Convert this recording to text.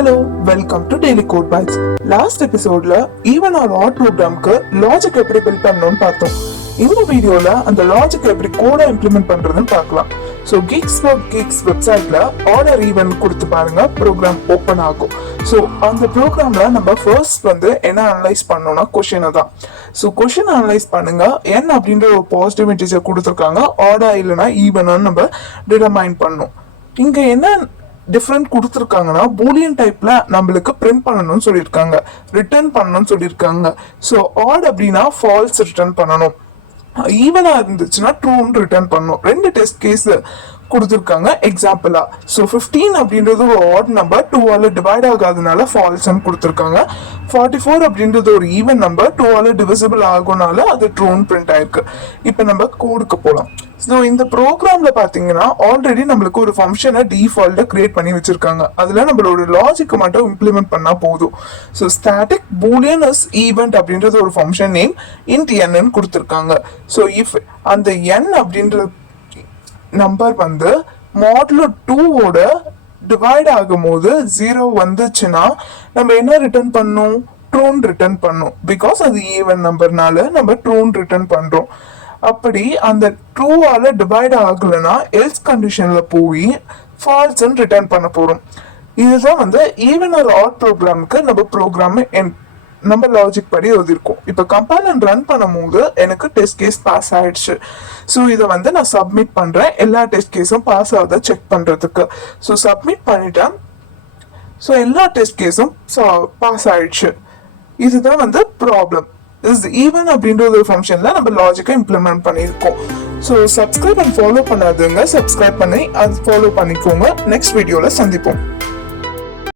Hello, welcome to daily code bytes. Last எபிசோட்ல even or odd ப்ரோக்ராம்க்கு logic எப்படி build பண்ணணும்னு பார்த்தோம். இந்த வீடியோல அந்த லாஜிக் எப்படி கோடா இம்ப்ளிமெண்ட் பண்றதுன்னு பார்க்கலாம். ஸோ Geeks வெப்சைட்ல ஆர்டர் ஈவன் கொடுத்து பாருங்க, ப்ரோக்ராம் ஓப்பன் ஆகும். ஸோ அந்த ப்ரோக்ராம்ல நம்ம ஃபர்ஸ்ட் என்ன அனலைஸ் பண்ணோம்னா கொஷினை தான். ஸோ கொஷின் அனலைஸ் பண்ணுங்க. n அப்படின்ற ஒரு பாசிட்டிவ் இன்டிஜர் கொடுத்துருக்காங்க, ஆர்டர் இல்லைன்னா ஈவன் நம்ம டிட்டர்மைன் பண்ணணும். இங்க என்ன டிஃப்ரெண்ட் கொடுத்துருக்காங்கன்னா பூலியன் டைப்ல நம்மளுக்கு பிரிண்ட் பண்ணணும்னு சொல்லியிருக்காங்க, ரிட்டர்ன் பண்ணணும்னு சொல்லியிருக்காங்க. ஸோ ஆட் அப்படின்னா ஃபால்ஸ் ரிட்டர்ன் பண்ணணும், ஈவனா இருந்துச்சுன்னா ட்ரூன்னு ரிட்டர்ன் பண்ணணும். ரெண்டு டெஸ்ட் கேஸ் கொடுத்துருக்காங்க எக்ஸாம்பிளா. ஸோ 15 அப்படின்றது ஒரு ஆட் நம்பர், 2ஆல டிவைட் ஆகாதனால ஃபால்ஸ்ன்னு கொடுத்துருக்காங்க. 44 அப்படின்றது ஒரு ஈவன் நம்பர், 2ஆல டிவிசிபிள் ஆகுனால அது ட்ரூன்னு பிரிண்ட் ஆயிருக்கு. இப்போ நம்ம கோடுக்கு போகலாம். ஸோ இந்த ப்ரோக்ராம்ல பார்த்தீங்கன்னா ஆல்ரெடி நம்மளுக்கு ஒரு ஃபங்க்ஷனை டிஃபால்ட்டை கிரியேட் பண்ணி வச்சிருக்காங்க. அதில் நம்மளோட லாஜிக்கை மட்டும் இம்ப்ளிமெண்ட் பண்ணால் போதும். So static Boolean is event அப்படின்றது ஒரு ஃபங்க்ஷன் நேம், இன்ட் n கொடுத்துருக்காங்க. ஸோ இஃப் அந்த n அப்படின்ற நம்பர் மாடுலோ 2ஓட டிவைட் ஆகும் போது 0 வந்துச்சுன்னா நம்ம என்ன ரிட்டர்ன் பண்ணணும்? ட்ரூன் ரிட்டர்ன் பண்ணணும். பிகாஸ் அது ஈவன் நம்பர்னால நம்ம ட்ரூன் ரிட்டர்ன் பண்றோம். அப்படி அந்த ட்ரூவால டிவைட் ஆகலைன்னா எல்ஸ் கண்டிஷன்ல போய் ஃபால்ஸ் ரிட்டர்ன் பண்ண போறோம். இதுதான் ஈவன் ஒரு ஆட் ப்ரோக்ராமுக்கு நம்ம லாஜிக் படி எழுதிருக்கோம். இப்போ கம்பைல் அண்ட் ரன் பண்ணும்போது எனக்கு டெஸ்ட் கேஸ் பாஸ் ஆயிடுச்சு. ஸோ இதை நான் சப்மிட் பண்றேன், எல்லா டெஸ்ட் கேஸும் பாஸ் ஆகுதா செக் பண்றதுக்கு. ஸோ சப்மிட் பண்ணிட்டேன். ஸோ எல்லா டெஸ்ட் கேஸும் பாஸ் ஆயிடுச்சு. இதுதான் ப்ராப்ளம். ஈவன் அப்படின்ற ஒரு ஃபங்க்ஷன்ல நம்ம லாஜிக்கை இம்ப்ளிமெண்ட் பண்ணியிருக்கோம். ஸோ சப்ஸ்கிரைப் அண்ட் ஃபாலோ பண்ணாதுங்க, சப்ஸ்கிரைப் பண்ணி அது ஃபாலோ பண்ணிக்கோங்க. நெக்ஸ்ட் வீடியோல சந்திப்போம்.